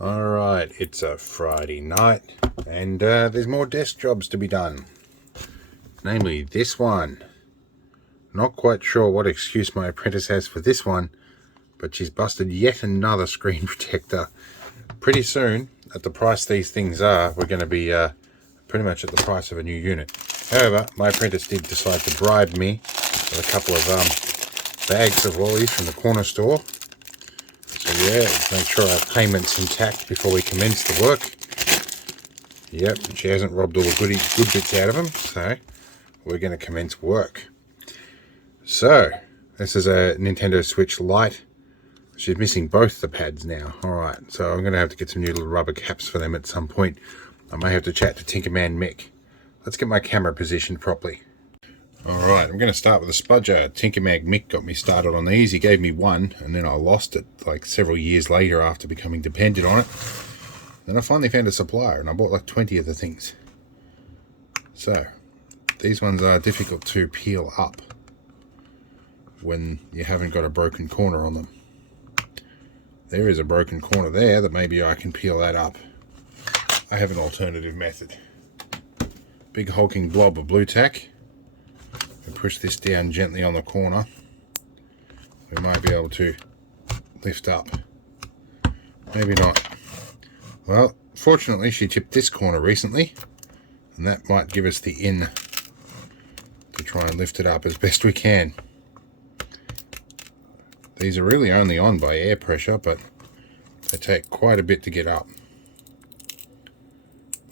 Alright, it's a Friday night and there's more desk jobs to be done. Namely this one. Not quite sure what excuse my apprentice has for this one, but she's busted yet another screen protector. Pretty soon, at the price these things are, we're going to be pretty much at the price of a new unit. However, my apprentice did decide to bribe me with a couple of bags of lollies from the corner store. So yeah, make sure our payment's intact before we commence the work. Yep, she hasn't robbed all the good bits out of them, so we're going to commence work. So, this is a Nintendo Switch Lite. She's missing both the pads now. Alright, so I'm going to have to get some new little rubber caps for them at some point. I may have to chat to Tinkerman Mick. Let's get my camera positioned properly. Alright, I'm going to start with a spudger. Tinkerman Mick got me started on these. He gave me one, and then I lost it like several years later after becoming dependent on it. Then I finally found a supplier, and I bought like 20 of the things. So, these ones are difficult to peel up when you haven't got a broken corner on them. There is a broken corner there that maybe I can peel that up. I have an alternative method. Big hulking blob of blue tack. We push this down gently on the corner. We might be able to lift up. Maybe not. Well, fortunately she chipped this corner recently, and that might give us the in to try and lift it up as best we can. These are really only on by air pressure, but they take quite a bit to get up.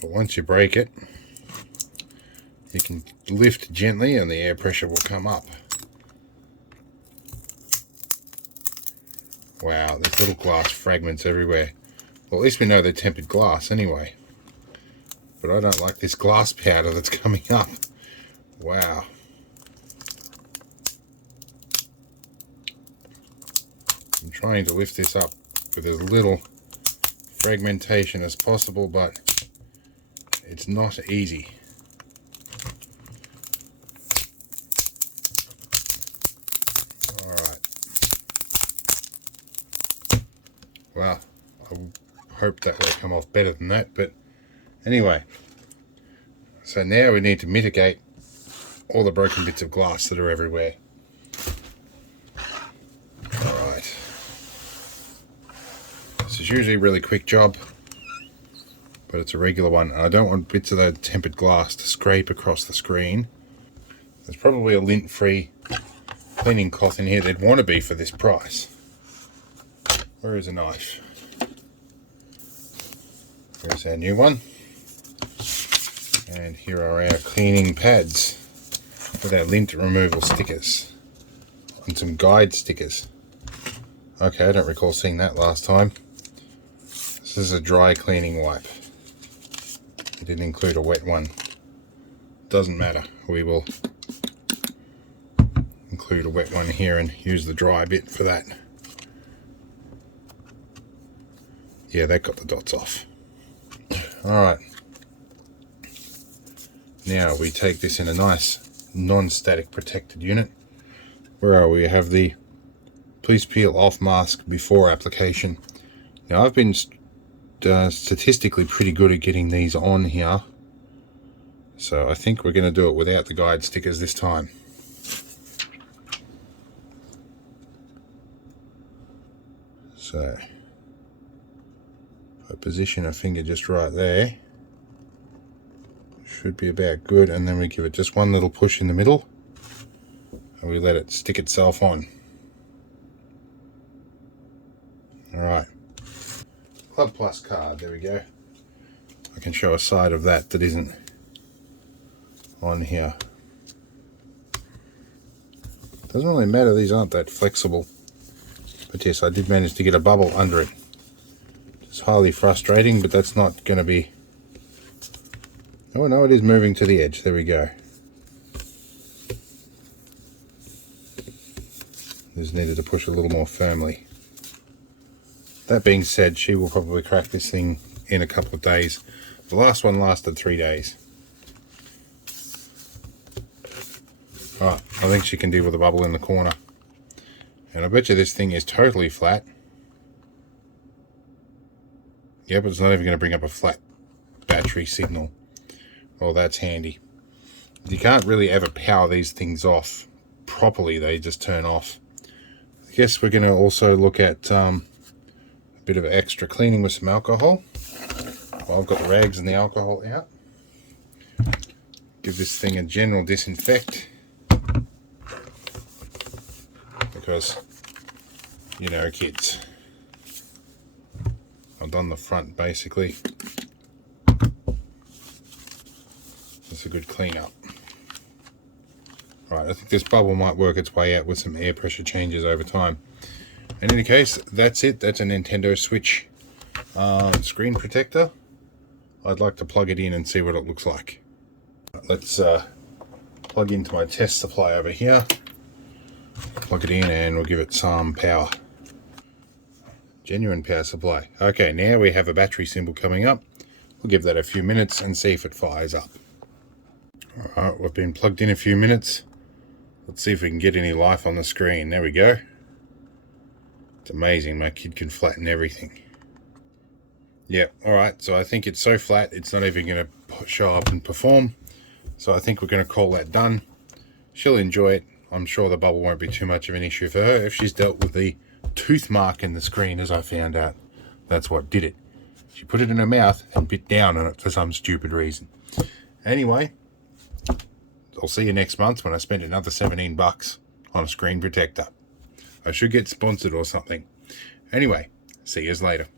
But once you break it, you can lift gently and the air pressure will come up. Wow, there's little glass fragments everywhere. Well, at least we know they're tempered glass anyway. But I don't like this glass powder that's coming up. Wow. I'm trying to lift this up with as little fragmentation as possible, but it's not easy. Alright. Well, I hope that will come off better than that, but anyway. So now we need to mitigate all the broken bits of glass that are everywhere. Alright. This is usually a really quick job, but it's a regular one, and I don't want bits of that tempered glass to scrape across the screen. There's probably a lint-free cleaning cloth in here. There'd want to be for this price. Where is a knife? There's our new one. And here are our cleaning pads with our lint removal stickers and some guide stickers. Okay, I don't recall seeing that last time. This is a dry cleaning wipe. It didn't include a wet one. Doesn't matter. We will include a wet one here and use the dry bit for that. Yeah, that got the dots off. Alright. Now we take this in a nice non-static protected unit. Where are we? We have the please peel off mask before application. Now I've been statistically pretty good at getting these on here, so I think we're going to do it without the guide stickers this time. So if I position a finger just right there, should be about good, and then we give it just one little push in the middle and we let it stick itself on. Alright, Club Plus card, there we go. I can show a side of that that isn't on here. Doesn't really matter, these aren't that flexible. But yes, I did manage to get a bubble under it. It's highly frustrating, but that's not going to be... Oh no, it is moving to the edge, there we go. Just needed to push a little more firmly. That being said, she will probably crack this thing in a couple of days. The last one lasted 3 days. Alright, I think she can deal with a bubble in the corner. And I bet you this thing is totally flat. Yep, it's not even going to bring up a flat battery signal. Well, that's handy. You can't really ever power these things off properly. They just turn off. I guess we're going to also look at a bit of extra cleaning with some alcohol. Well, I've got the rags and the alcohol out. Give this thing a general disinfect. Because, you know, kids. I've done the front basically. It's a good clean up. Right, I think this bubble might work its way out with some air pressure changes over time. In any case, that's it. That's a Nintendo Switch screen protector. I'd like to plug it in and see what it looks like. Let's plug into my test supply over here. Plug it in and we'll give it some power. Genuine power supply. Okay, now we have a battery symbol coming up. We'll give that a few minutes and see if it fires up. Alright, we've been plugged in a few minutes. Let's see if we can get any life on the screen. There we go. It's amazing, my kid can flatten everything. Yep, alright, so I think it's so flat it's not even going to show up and perform. So I think we're going to call that done. She'll enjoy it. I'm sure the bubble won't be too much of an issue for her if she's dealt with the tooth mark in the screen, as I found out. That's what did it. She put it in her mouth and bit down on it for some stupid reason. Anyway, I'll see you next month when I spend another 17 bucks on a screen protector. I should get sponsored or something. Anyway, see yous later.